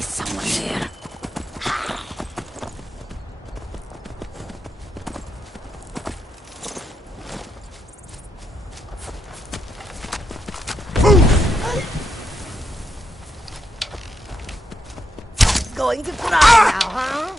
Is someone there? Going to cry now, huh?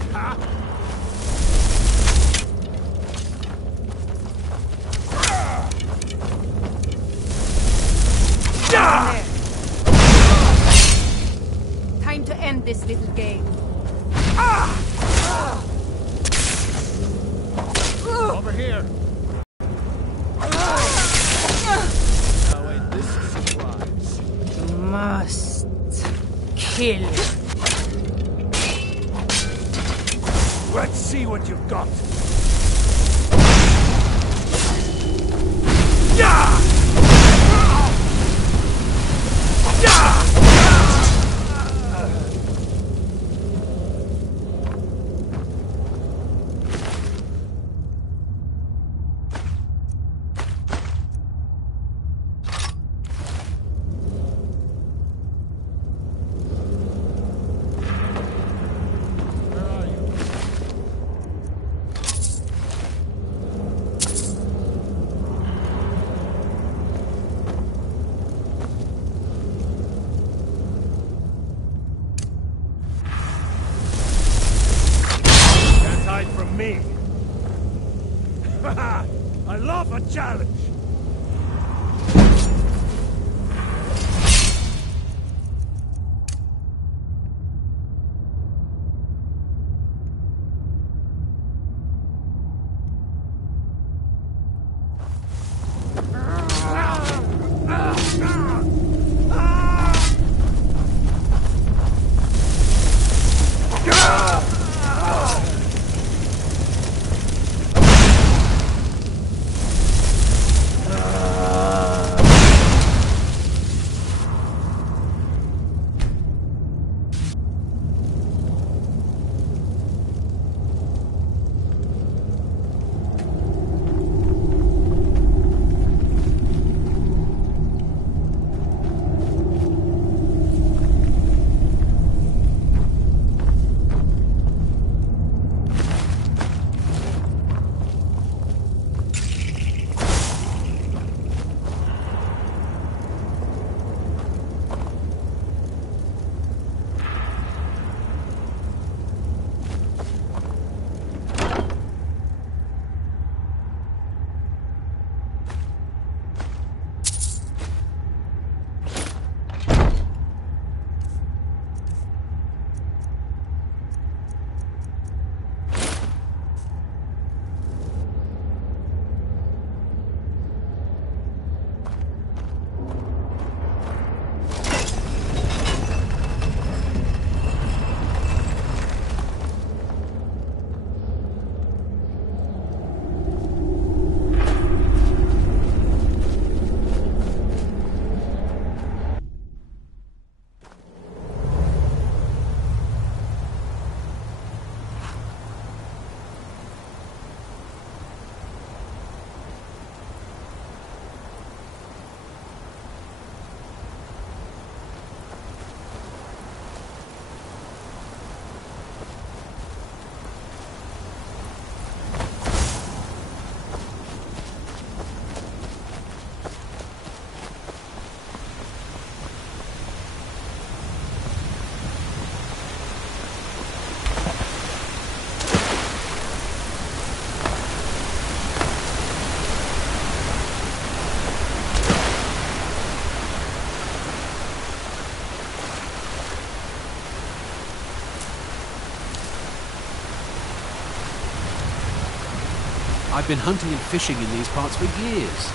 want, huh? Time to end this little game. Over here. Oh, wait, this is a surprise. Must kill. Let's see what you've got. Yeah! Me. I love a challenge. I've been hunting and fishing in these parts for years.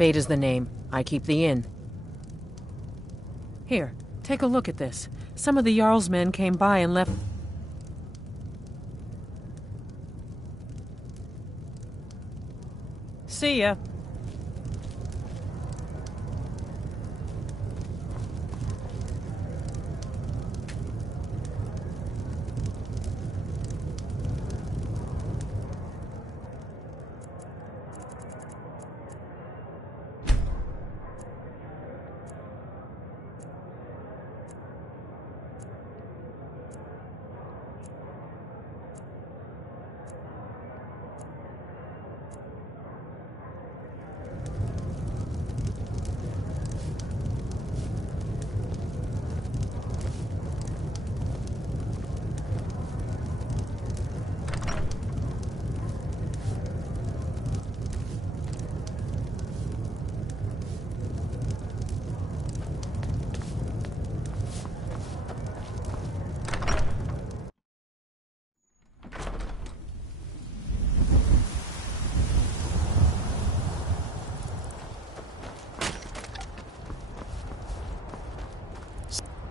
Fate is the name. I keep the inn. Here, take a look at this. Some of the Jarl's men came by and left... See ya.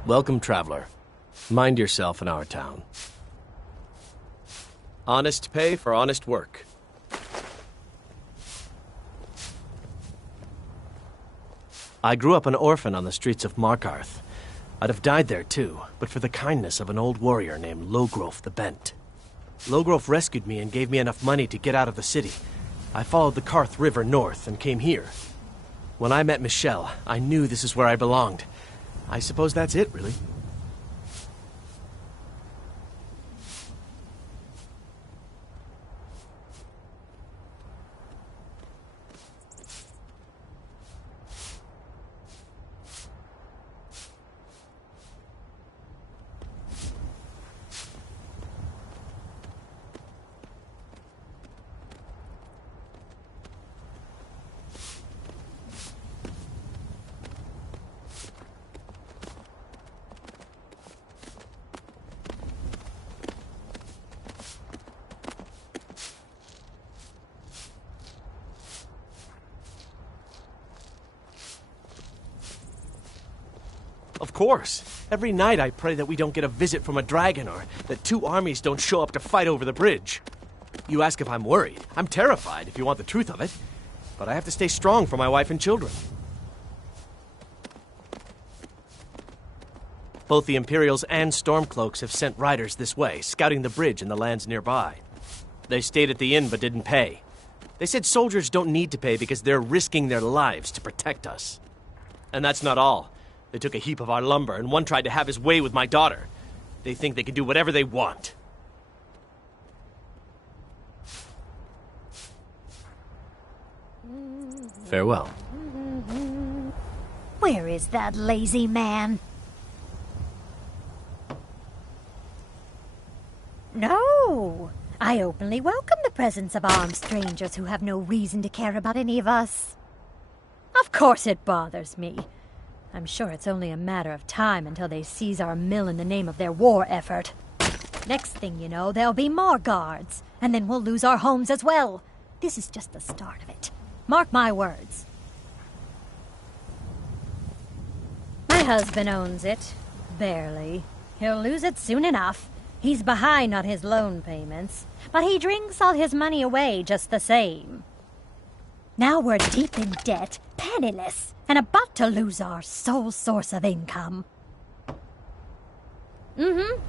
Welcome, traveler. Mind yourself in our town. Honest pay for honest work. I grew up an orphan on the streets of Markarth. I'd have died there too, but for the kindness of an old warrior named Logrolf the Bent. Logrolf rescued me and gave me enough money to get out of the city. I followed the Karth River north and came here. When I met Michelle, I knew this is where I belonged. I suppose that's it, really. Of course. Every night I pray that we don't get a visit from a dragon or that two armies don't show up to fight over the bridge. You ask if I'm worried. I'm terrified, if you want the truth of it. But I have to stay strong for my wife and children. Both the Imperials and Stormcloaks have sent riders this way, scouting the bridge and the lands nearby. They stayed at the inn but didn't pay. They said soldiers don't need to pay because they're risking their lives to protect us. And that's not all. They took a heap of our lumber, and one tried to have his way with my daughter. They think they can do whatever they want. Farewell. Where is that lazy man? No! I openly welcome the presence of armed strangers who have no reason to care about any of us. Of course it bothers me. I'm sure it's only a matter of time until they seize our mill in the name of their war effort. Next thing you know, there'll be more guards, and then we'll lose our homes as well. This is just the start of it. Mark my words. My husband owns it. Barely. He'll lose it soon enough. He's behind on his loan payments, but he drinks all his money away just the same. Now we're deep in debt, penniless, and about to lose our sole source of income. Mm-hmm.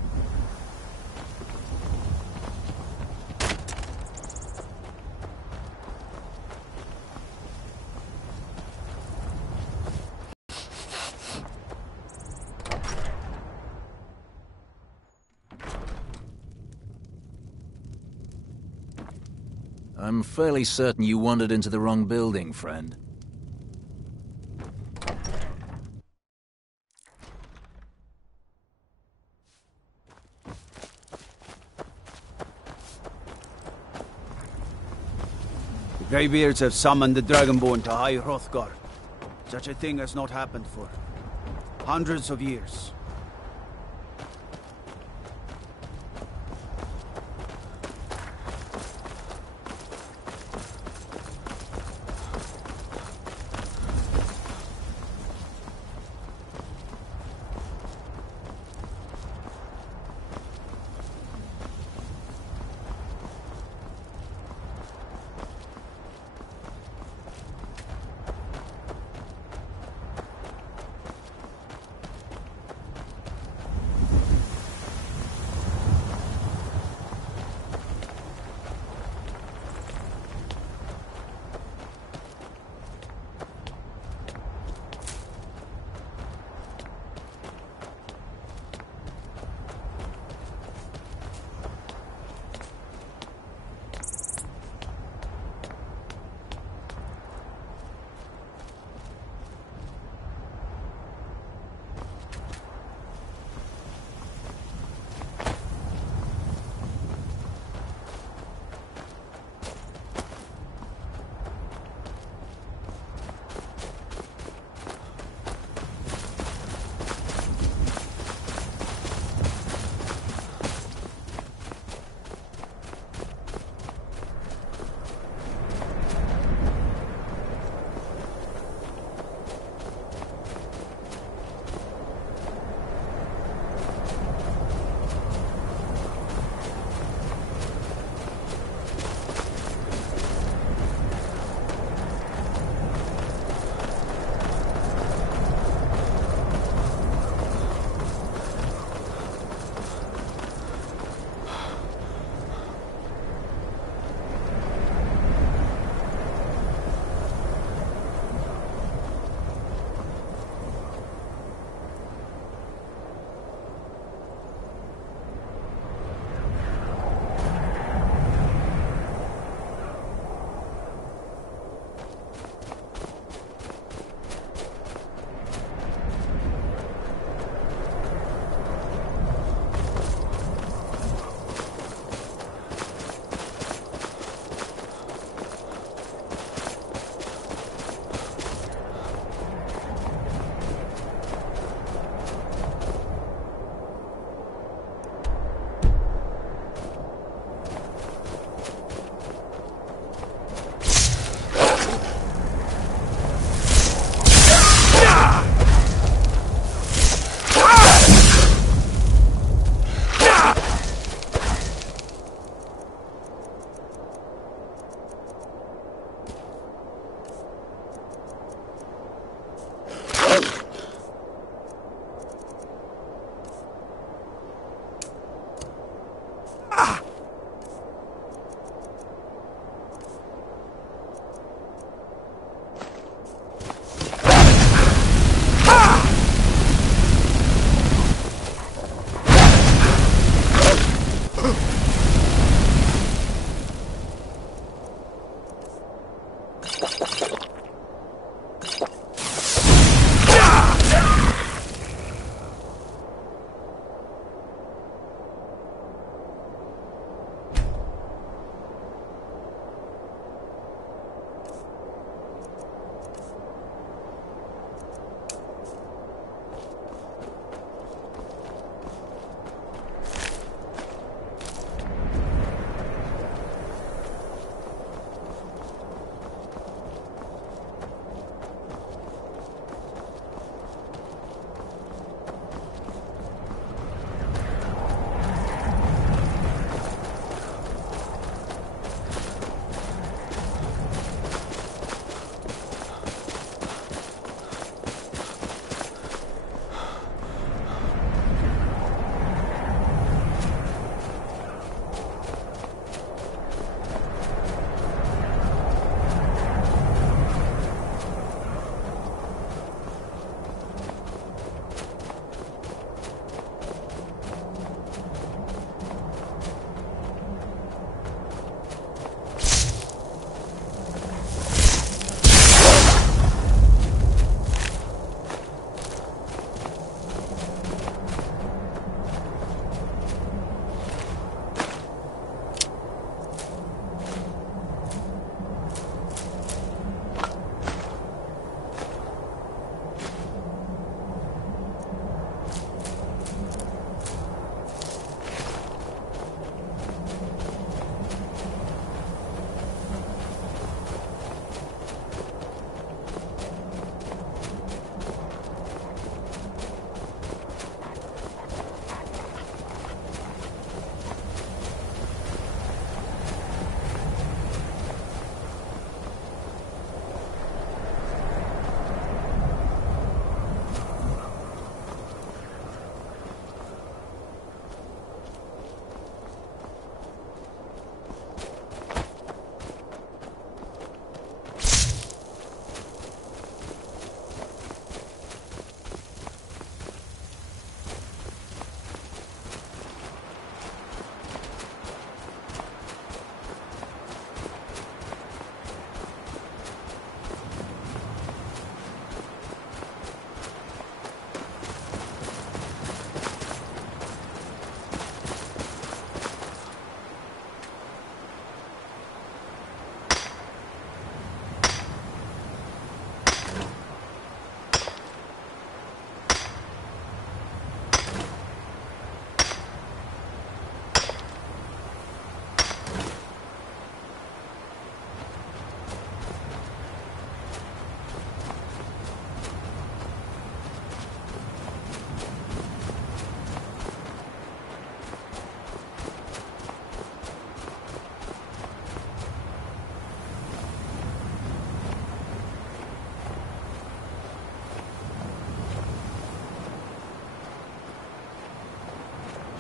I'm fairly certain you wandered into the wrong building, friend. The Greybeards have summoned the Dragonborn to High Hrothgar. Such a thing has not happened for hundreds of years.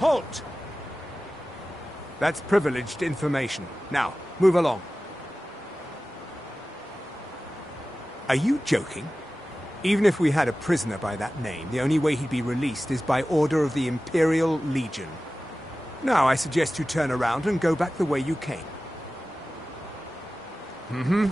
Halt! That's privileged information. Now, move along. Are you joking? Even if we had a prisoner by that name, the only way he'd be released is by order of the Imperial Legion. Now I suggest you turn around and go back the way you came. Mm-hmm.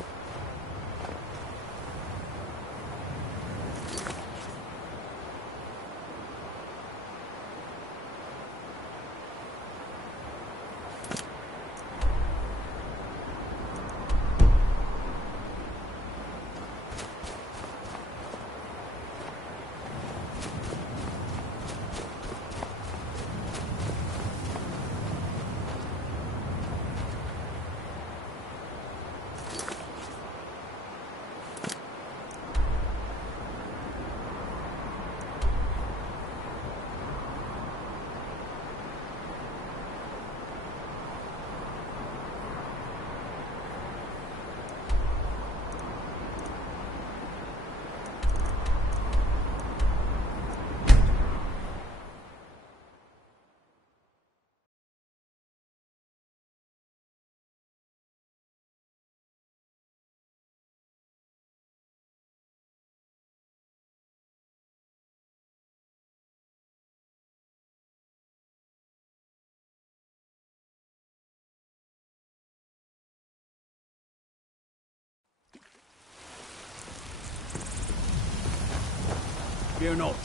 Fear not.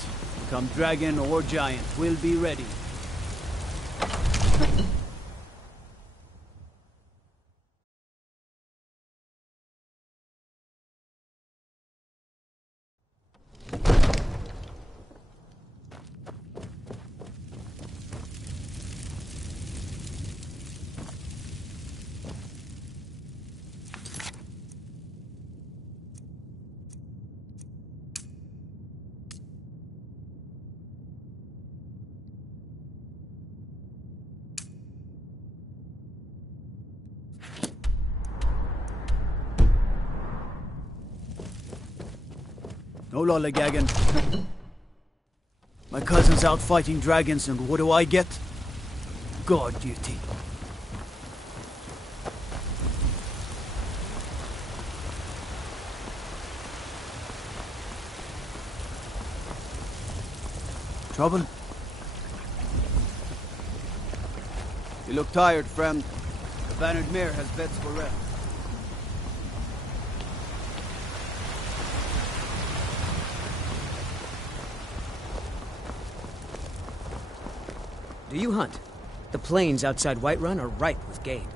Come dragon or giant, we'll be ready. No lollygagging. My cousin's out fighting dragons, and what do I get? Guard duty. Trouble? You look tired, friend. The bannered mare has beds for rest. Do you hunt? The plains outside Whiterun are ripe with game.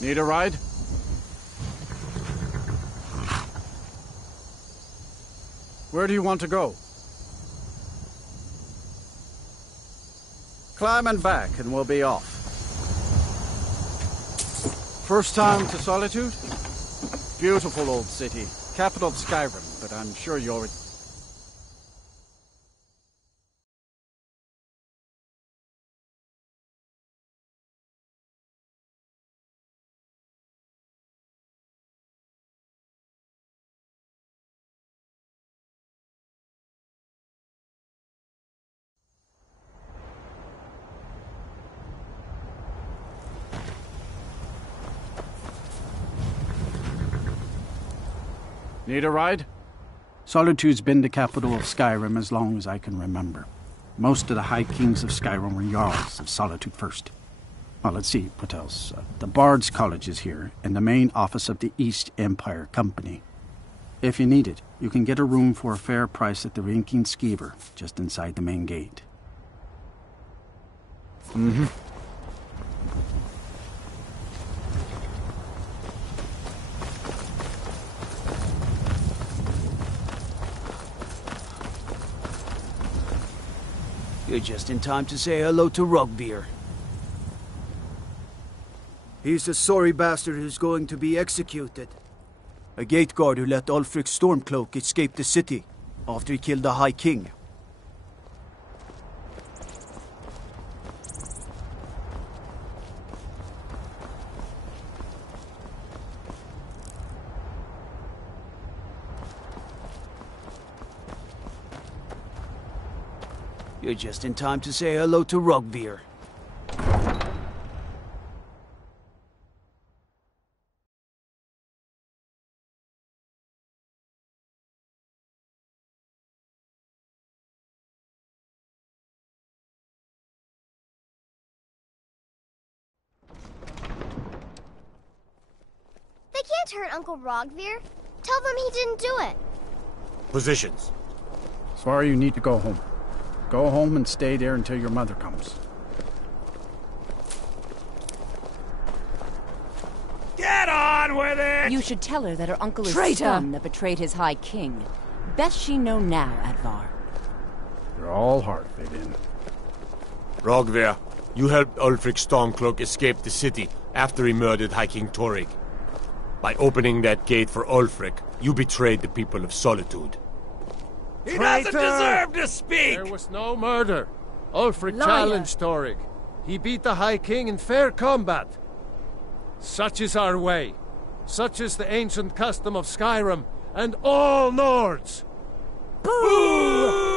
Need a ride? Where do you want to go? Climb and back and we'll be off. First time to Solitude? Beautiful old city. Capital of Skyrim, but I'm sure you're... Need a ride? Solitude's been the capital of Skyrim as long as I can remember. Most of the High Kings of Skyrim were Jarls of Solitude first. Well, let's see, what else? The Bard's College is here, and the main office of the East Empire Company. If you need it, you can get a room for a fair price at the Rinking Skeever, just inside the main gate. Mm-hmm. You're just in time to say hello to Rugbeer. He's the sorry bastard who's going to be executed. A gate guard who let Ulfric Stormcloak escape the city after he killed the High King. You're just in time to say hello to Rugbeer. They can't hurt Uncle Rogveer. Tell them he didn't do it. Positions. Sorry, you need to go home. Go home and stay there until your mother comes. Get on with it! You should tell her that her uncle is Traitor! son that betrayed his High King. Best she know now, Advar. You're all hard, Vivian. Rogveer, You helped Ulfric Stormcloak escape the city after he murdered High King Torrig. By opening that gate for Ulfric, you betrayed the people of Solitude. He doesn't deserve to speak! There was no murder. Ulfric Liar. challenged Torrig. He beat the High King in fair combat. Such is our way. Such is the ancient custom of Skyrim and all Nords. Boo!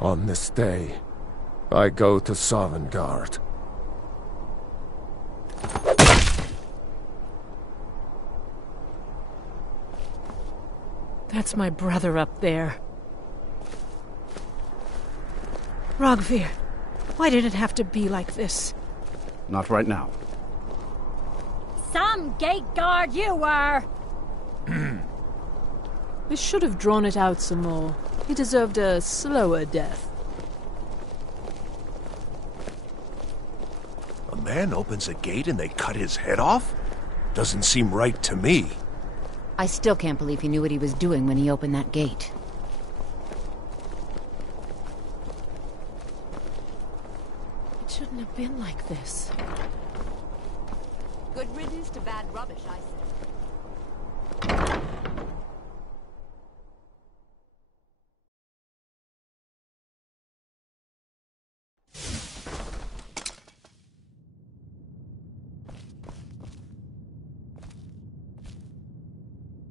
On this day, I go to Sovngarde. That's my brother up there. Rogvir, why did it have to be like this? Not right now. Some gate guard you were! We should have drawn it out some more. He deserved a slower death. A man opens a gate and they cut his head off? Doesn't seem right to me. I still can't believe he knew what he was doing when he opened that gate. It shouldn't have been like this. Good riddance to bad rubbish, I say.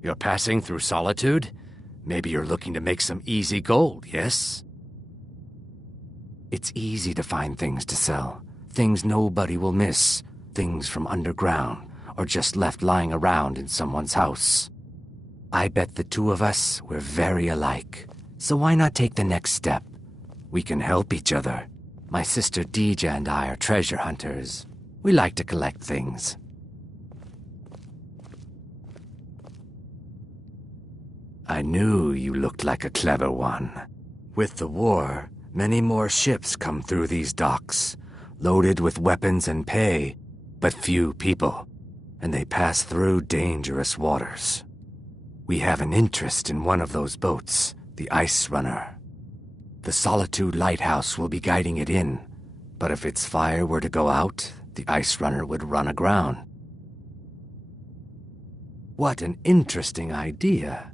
You're passing through Solitude? Maybe you're looking to make some easy gold, yes? It's easy to find things to sell. Things nobody will miss. Things from underground, or just left lying around in someone's house. I bet the two of us, we're very alike. So why not take the next step? We can help each other. My sister Deeja and I are treasure hunters. We like to collect things. I knew you looked like a clever one. With the war, many more ships come through these docks, loaded with weapons and pay, but few people, and they pass through dangerous waters. We have an interest in one of those boats, the Ice Runner. The Solitude Lighthouse will be guiding it in, but if its fire were to go out, the Ice Runner would run aground. What an interesting idea.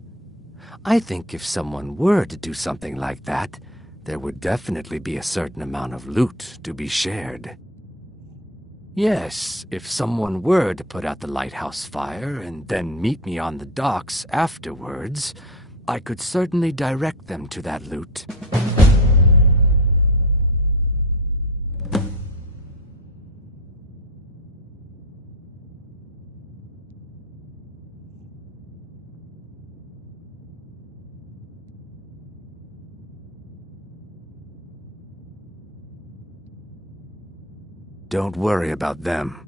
I think if someone were to do something like that, there would definitely be a certain amount of loot to be shared. Yes, if someone were to put out the lighthouse fire and then meet me on the docks afterwards, I could certainly direct them to that loot. Don't worry about them.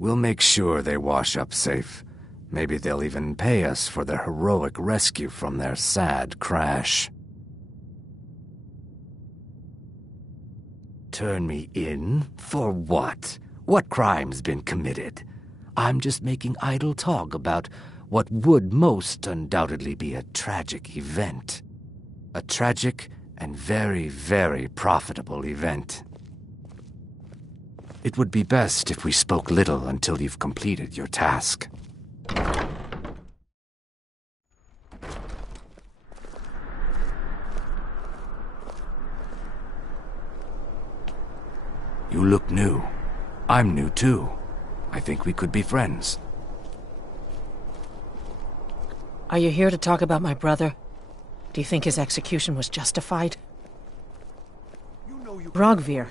We'll make sure they wash up safe. Maybe they'll even pay us for their heroic rescue from their sad crash. Turn me in? For what? What crime's been committed? I'm just making idle talk about what would most undoubtedly be a tragic event. A tragic and very, very profitable event. It would be best if we spoke little until you've completed your task. You look new. I'm new too. I think we could be friends. Are you here to talk about my brother? Do you think his execution was justified? Rogvir.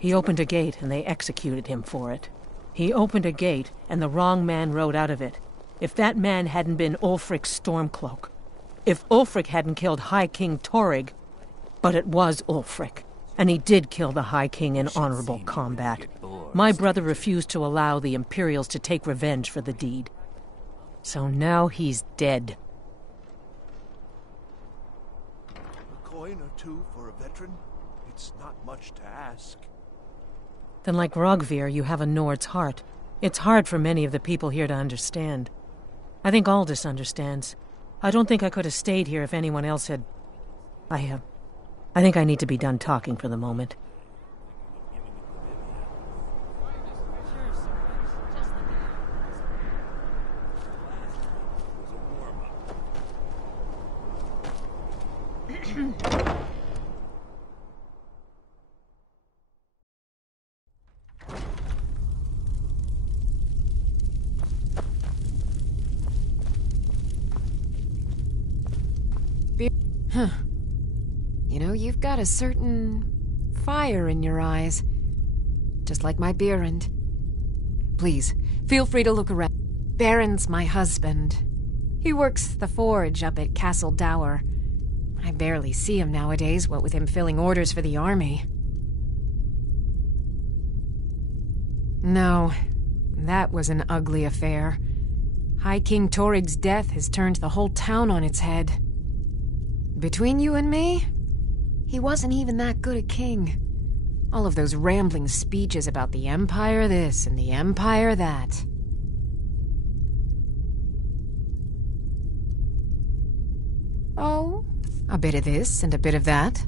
He opened a gate and they executed him for it. He opened a gate and the wrong man rode out of it. If that man hadn't been Ulfric Stormcloak. If Ulfric hadn't killed High King Torrig. But it was Ulfric. And he did kill the High King in honorable combat. My brother refused to allow the Imperials to take revenge for the deed. So now he's dead. A coin or two for a veteran? It's not much to ask. Then like Rogvir, you have a Nord's heart. It's hard for many of the people here to understand. I think Aldous understands. I don't think I could have stayed here if anyone else had... I think I need to be done talking for the moment. Huh. You know, you've got a certain fire in your eyes. Just like my Behrend. Please, feel free to look around. Baron's my husband. He works the forge up at Castle Dower. I barely see him nowadays, what with him filling orders for the army. No, that was an ugly affair. High King Torig's death has turned the whole town on its head. Between you and me, he wasn't even that good a king. All of those rambling speeches about the Empire this and the Empire that. Oh, a bit of this and a bit of that.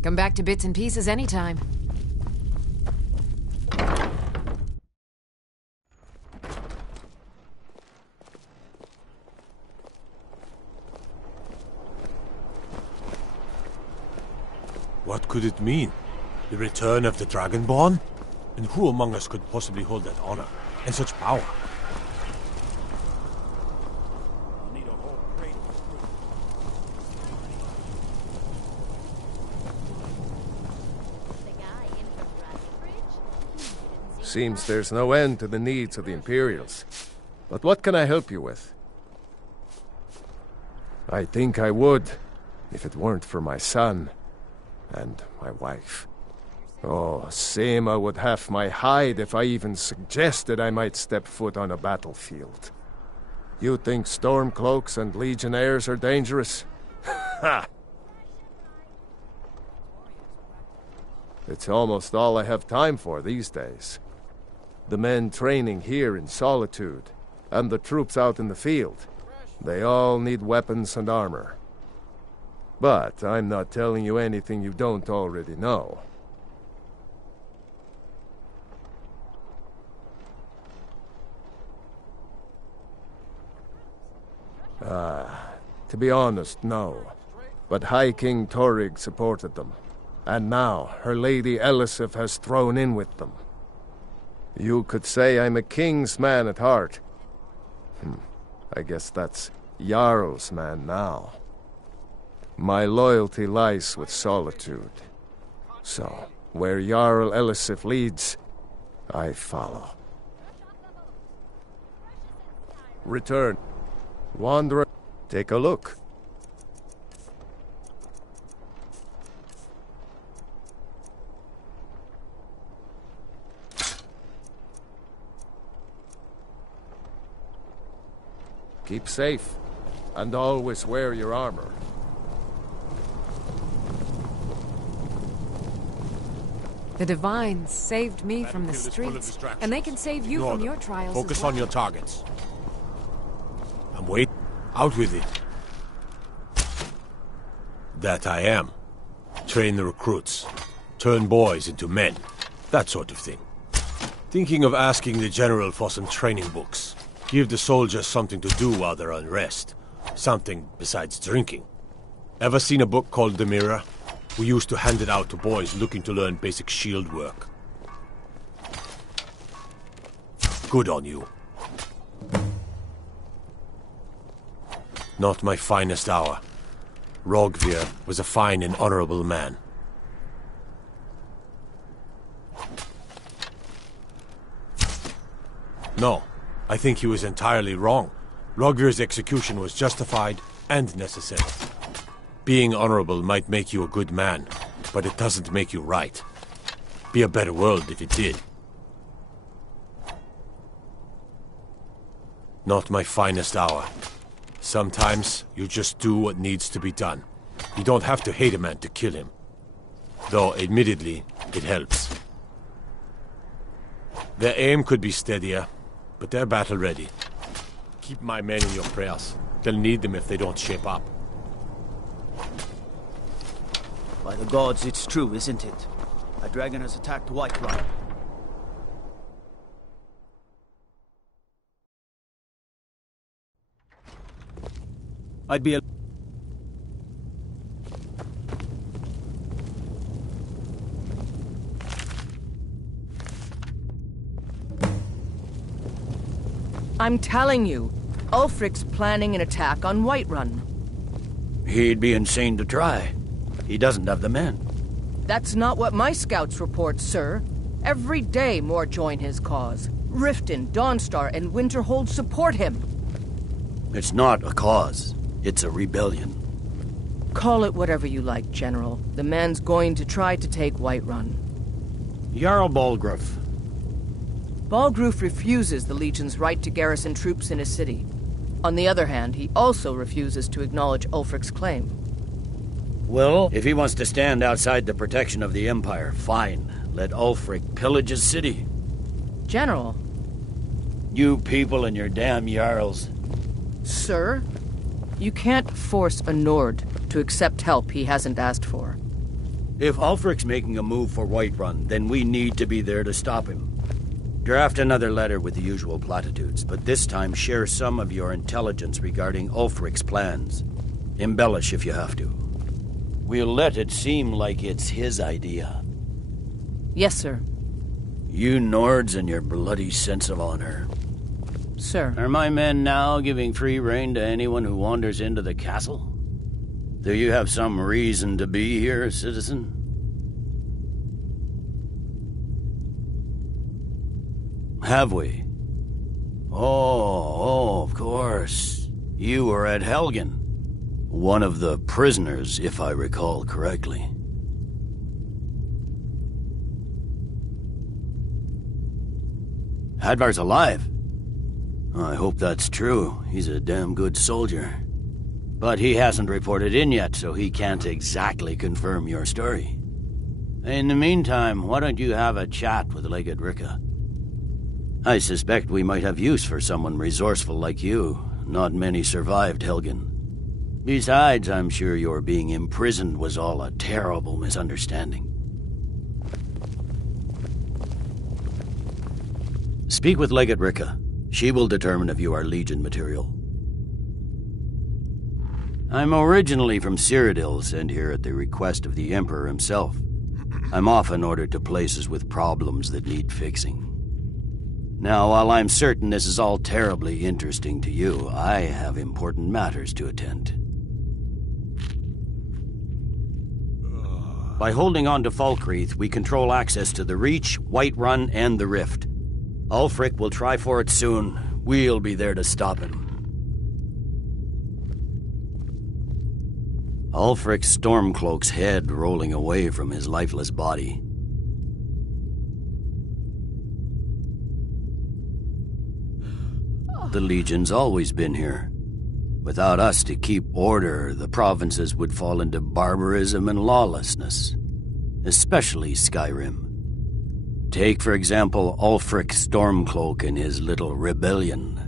Come back to bits and pieces anytime. What could it mean? The return of the Dragonborn? And who among us could possibly hold that honor and such power? Seems there's no end to the needs of the Imperials. But what can I help you with? I think I would, if it weren't for my son and my wife. Oh, Seema would have my hide if I even suggested I might step foot on a battlefield. You think Stormcloaks and Legionnaires are dangerous? Ha! It's almost all I have time for these days. The men training here in Solitude, and the troops out in the field, they all need weapons and armor. But I'm not telling you anything you don't already know. To be honest, no. But High King Torig supported them. And now, her Lady Elisif has thrown in with them. You could say I'm a king's man at heart. I guess that's Jarl's man now. My loyalty lies with Solitude. So, where Jarl Elisif leads, I follow. Return. Wanderer, take a look. Keep safe. And always wear your armor. The Divines saved me from the streets, and they can save you from your trials Focus as well. on your targets. I'm waiting. Out with it. That I am. Train the recruits. Turn boys into men. That sort of thing. Thinking of asking the general for some training books. Give the soldiers something to do while they're on rest. Something besides drinking. Ever seen a book called The Mirror? We used to hand it out to boys looking to learn basic shield work. Good on you. Not my finest hour. Rogvir was a fine and honorable man. No, I think he was entirely wrong. Rogvir's execution was justified and necessary. Being honorable might make you a good man, but it doesn't make you right. Be a better world if it did. Not my finest hour. Sometimes you just do what needs to be done. You don't have to hate a man to kill him. Though, admittedly, it helps. Their aim could be steadier, but they're battle-ready. Keep my men in your prayers. They'll need them if they don't shape up. By the gods, it's true, isn't it? A dragon has attacked Whiterun. I'd be a... I'm telling you, Ulfric's planning an attack on Whiterun. He'd be insane to try. He doesn't have the men. That's not what my scouts report, sir. Every day more join his cause. Riften, Dawnstar, and Winterhold support him. It's not a cause. It's a rebellion. Call it whatever you like, General. The man's going to try to take Whiterun. Jarl Balgruuf. Balgruuf refuses the Legion's right to garrison troops in his city. On the other hand, he also refuses to acknowledge Ulfric's claim. Well, if he wants to stand outside the protection of the Empire, fine. Let Ulfric pillage his city. General. You people and your damn Jarls. Sir, you can't force a Nord to accept help he hasn't asked for. If Ulfric's making a move for Whiterun, then we need to be there to stop him. Draft another letter with the usual platitudes, but this time share some of your intelligence regarding Ulfric's plans. Embellish if you have to. We'll let it seem like it's his idea. Yes, sir. You Nords and your bloody sense of honor. Sir. Are my men now giving free rein to anyone who wanders into the castle? Do you have some reason to be here, citizen? Have we? Oh, of course. You were at Helgen. One of the prisoners, if I recall correctly. Hadvar's alive. I hope that's true. He's a damn good soldier. But he hasn't reported in yet, so he can't exactly confirm your story. In the meantime, why don't you have a chat with Legate Ricka? I suspect we might have use for someone resourceful like you. Not many survived Helgen. Besides, I'm sure your being imprisoned was all a terrible misunderstanding. Speak with Legate Ricka. She will determine if you are Legion material. I'm originally from Cyrodiil, sent here at the request of the Emperor himself. I'm often ordered to places with problems that need fixing. Now, while I'm certain this is all terribly interesting to you, I have important matters to attend. By holding on to Falkreath, we control access to the Reach, Whiterun, and the Rift. Ulfric will try for it soon. We'll be there to stop him. Ulfric's Stormcloak's head rolling away from his lifeless body. The Legion's always been here. Without us to keep order, the provinces would fall into barbarism and lawlessness, especially Skyrim. Take, for example, Ulfric Stormcloak and his little rebellion.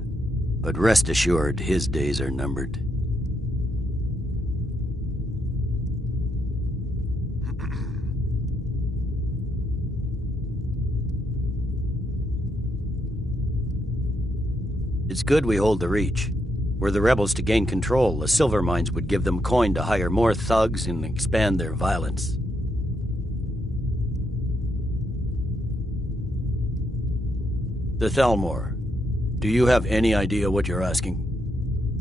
But rest assured, his days are numbered. It's good we hold the Reach. Were the rebels to gain control, the silver mines would give them coin to hire more thugs and expand their violence. The Thalmor, do you have any idea what you're asking?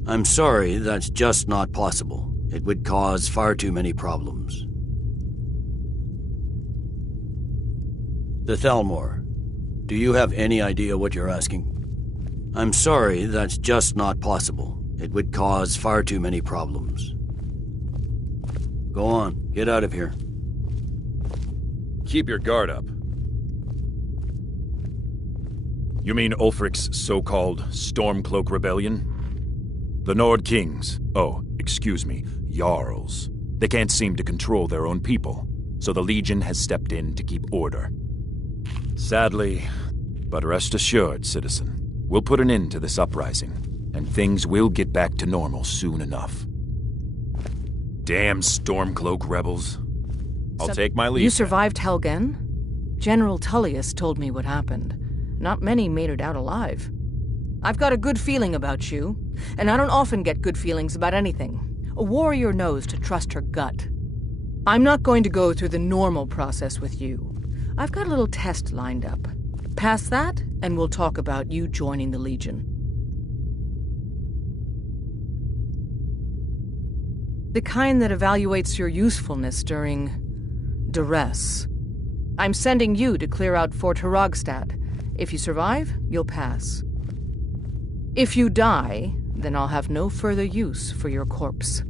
I'm sorry, that's just not possible. It would cause far too many problems. The Thalmor, do you have any idea what you're asking? I'm sorry, that's just not possible. It would cause far too many problems. Go on, get out of here. Keep your guard up. You mean Ulfric's so-called Stormcloak Rebellion? The Nord Kings, excuse me, Jarls. They can't seem to control their own people, so the Legion has stepped in to keep order. Sadly, but rest assured, citizen, we'll put an end to this uprising, and things will get back to normal soon enough. Damn Stormcloak rebels. I'll take my leave. You survived Helgen? General Tullius told me what happened. Not many made it out alive. I've got a good feeling about you, and I don't often get good feelings about anything. A warrior knows to trust her gut. I'm not going to go through the normal process with you. I've got a little test lined up. Pass that, and we'll talk about you joining the Legion. The kind that evaluates your usefulness during duress. I'm sending you to clear out Fort Hrogstad. If you survive, you'll pass. If you die, then I'll have no further use for your corpse.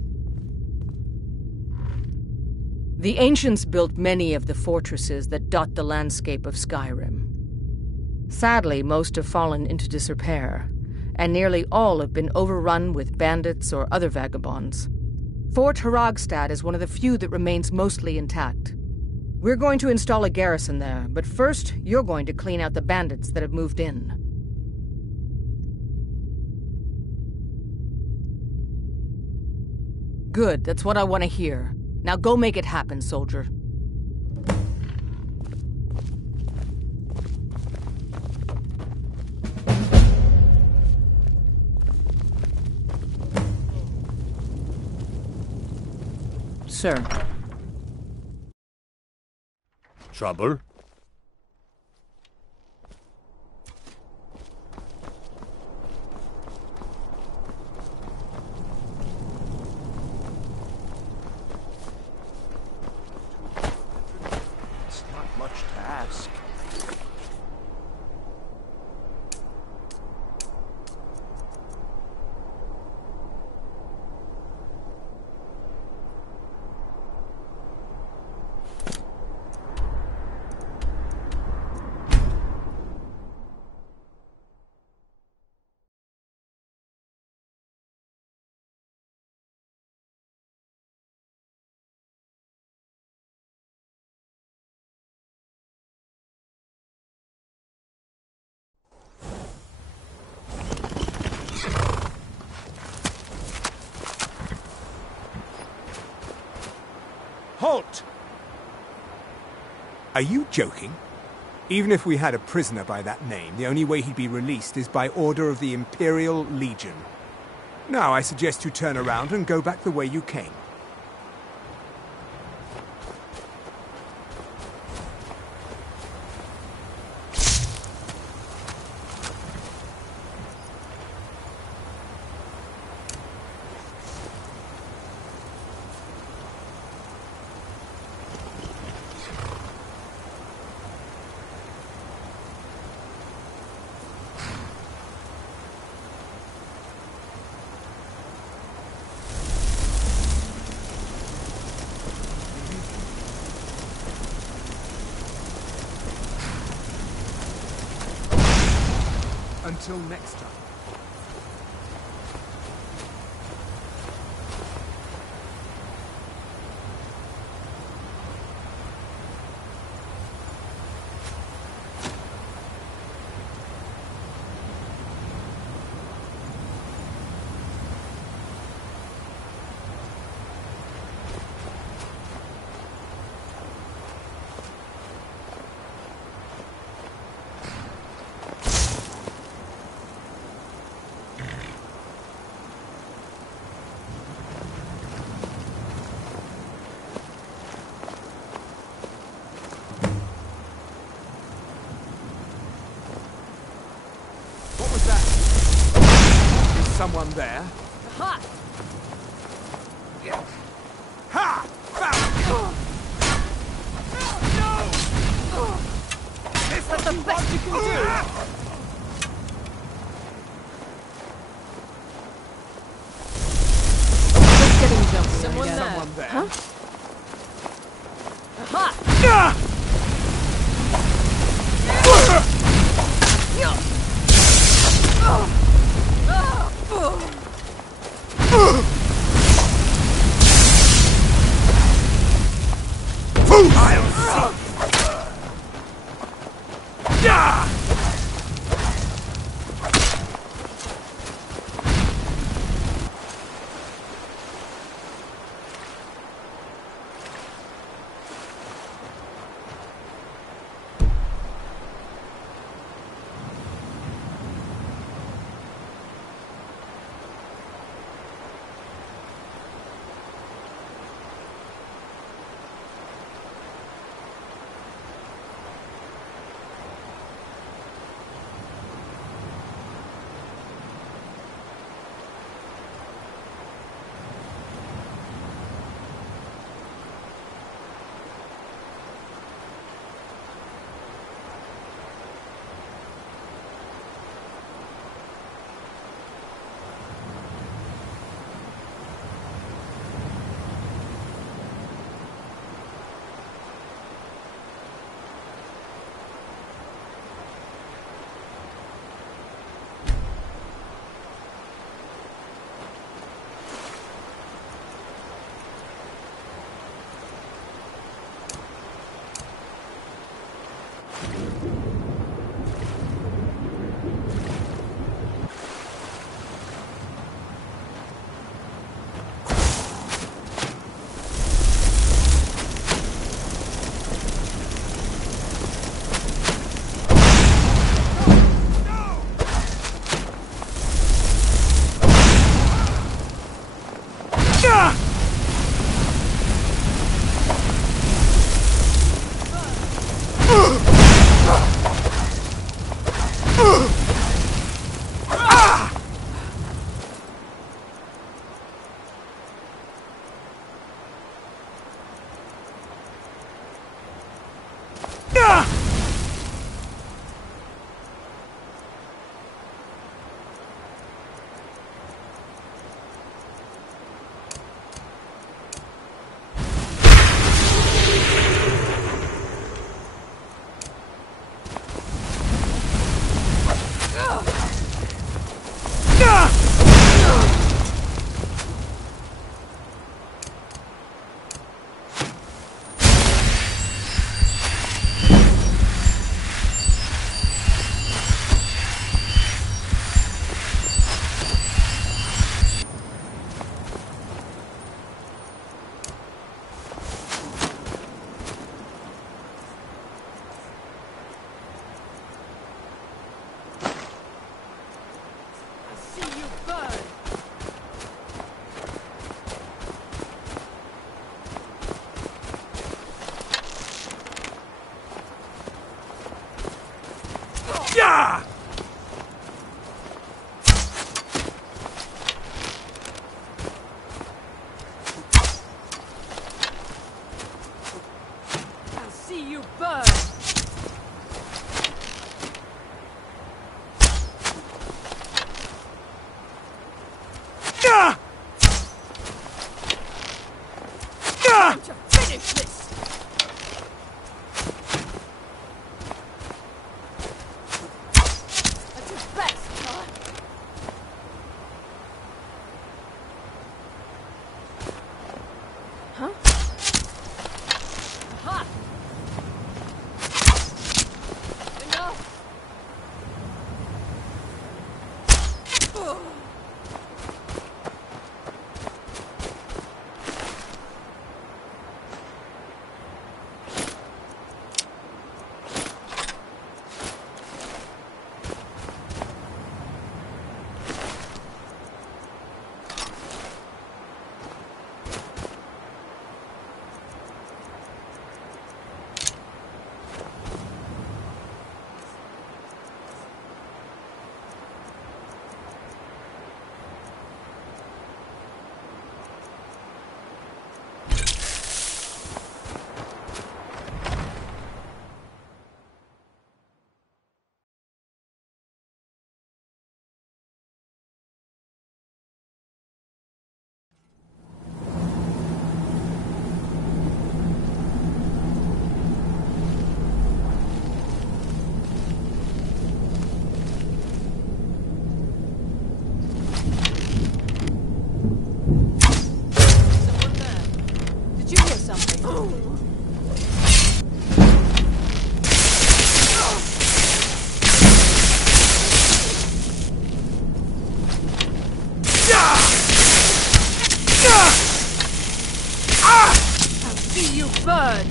The ancients built many of the fortresses that dot the landscape of Skyrim. Sadly, most have fallen into disrepair, and nearly all have been overrun with bandits or other vagabonds. Fort Hrogstad is one of the few that remains mostly intact. We're going to install a garrison there, but first, you're going to clean out the bandits that have moved in. Good, that's what I want to hear. Now go make it happen, soldier. Sir. Trouble? It's not much to ask. Halt! Are you joking? Even if we had a prisoner by that name, the only way he'd be released is by order of the Imperial Legion. Now I suggest you turn around and go back the way you came. Until next time. someone there. Ha! Ha! That's the best you can do! Just getting jumpy. Someone there. Huh? Aha! I'll see you burn!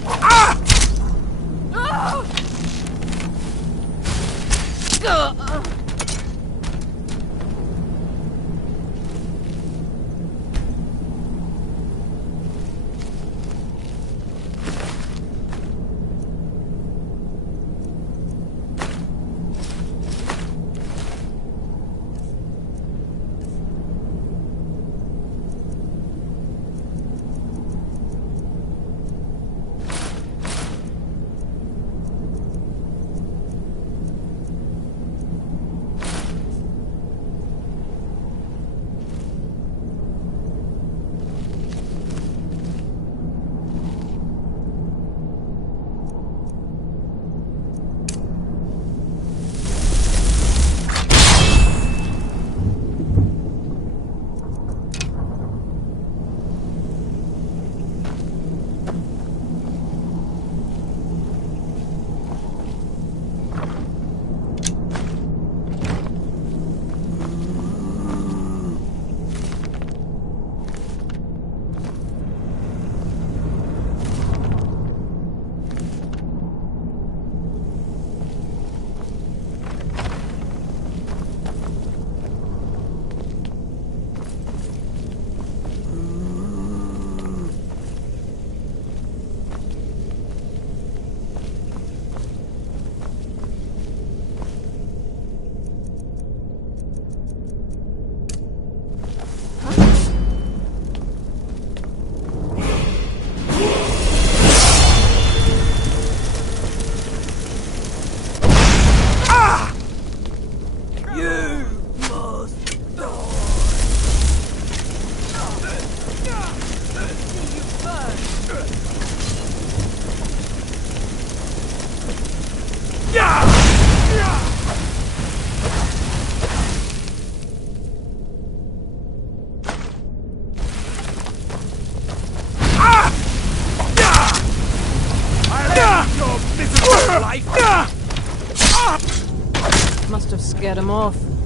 Must have scared him off.